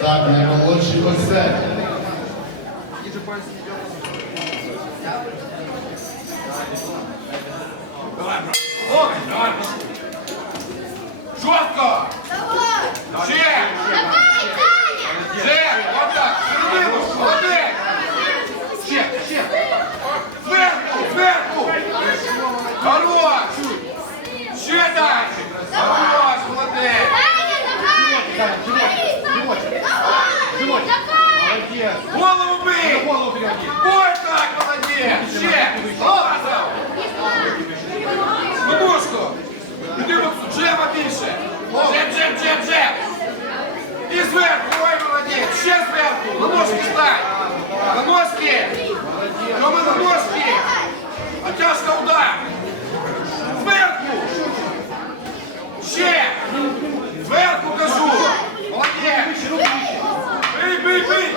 Так, наймолодший ось давай, Жорстко! Ще! Ще! Отак! Середину! Молодець! Ще! Ще! Зверху! Зверху! Хорош! Ще далі! Хорош! Молодець! Голову бий! Голову вперед. Ой, так, молодець! Ще! Лазав! Бабушко! Іди от джема більше! Джем, джем, джем, джем! І зверху, ой, молодець! Ще зверху! На ножки! Рома, на ножки! А удар! Зверху! Ще! Зверху кажу! Молодець! Бий, бий, бий!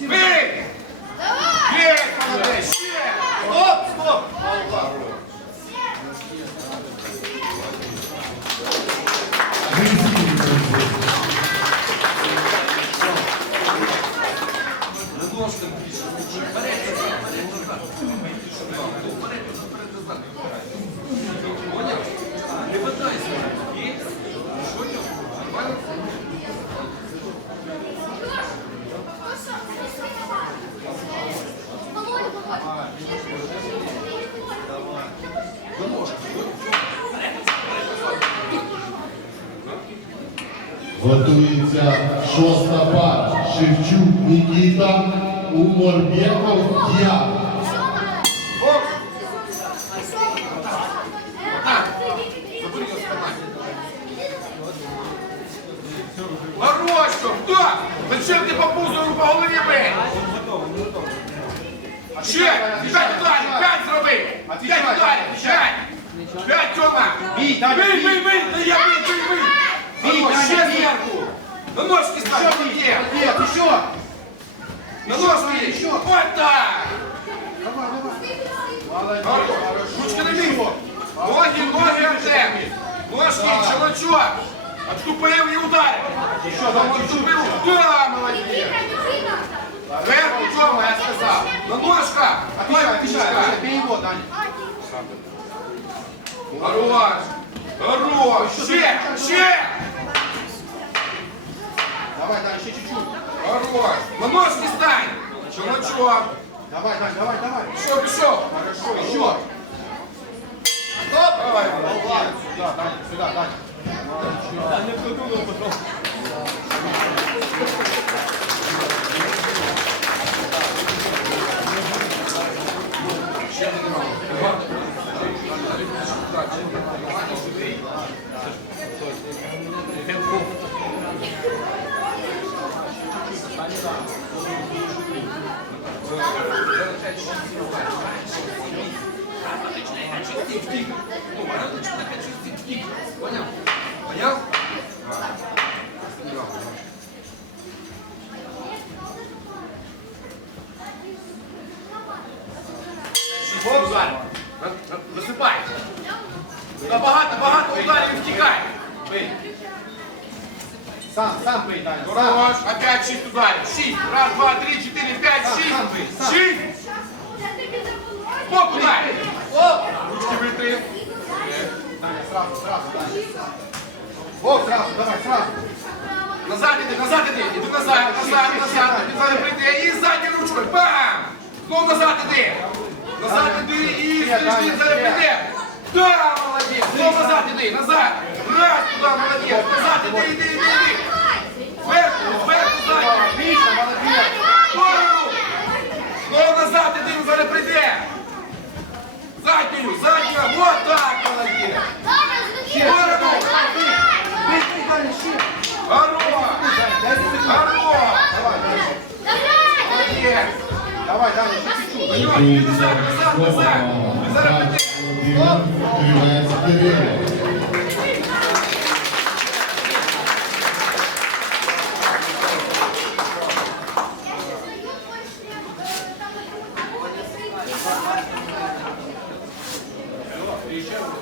Бий! Є, молодець! Ще! Стоп, стоп. Готується шоста пара. Шевчук Нікіта, Уморбєков Діана. Хорошо! Хто? Зачем ти по пузу по голові бий? Ще! П'ять ударів! П'ять зроби! П'ять ударів! П'ять! П'ять, Тьома! Бій, бій. бий! Та я! Бій, Хорош, Таня, ще бій. зверху! На ножки стань! Є! Нет, еще. На ножки! Ще. Ось так! Давай, давай. Хорош. Ручки на мій! Ноги, ноги, Артем! Ножки, челочок! Отступив і ударив! Еще, давай, чуть-чуть. Отступив! Да, молодець! Зверху, Тьома, я сказав! На ножках! Отвечай, отвечай. отвечай. Бей его, Даня. Хорош! Хорош! Ще! Ще! Давай, Даня, еще чуть-чуть. Хорош! На ножки стань! Челочок! Давай, Даня, давай, давай. Пішов, пішов! Хорошо, еще. Стоп! Давай! Ладно, сюда, Даня, сюда, Даня. Поняв? Оп, удар. На- на- Насипай. Та багато, багато ударів втікай. Сам, сам Даня. Хорош. Опять шість ударів. Шість. Раз, два, три, чотири, п'ять, Сам, шість. сам бий, сам. Шість. Оп. Ручки витри. Даня, сразу, сразу, Даня. Сразу, давай, сразу. Назад іди, назад іди. Іди назад, назад, назад. Треба прийти. І задню ручкою. Бам! Знову назад іди. Назад іди і Ще, стрижки Даня, зараз прийде. Да, молодець. Знову назад іди, назад. Раз, туди, молодець. Назад іди, іди, іди, іди. Зверху, зверху, задню. Отлично, молодец. Вгору. Знову назад іди, він зараз прийде. Задню, задню. Вот так, молодець. Вгору. Давай, Даня. Молодець. Давай, Даня, чуть-чуть. Готується шоста пара. Кривець Кирило. Приїжджав.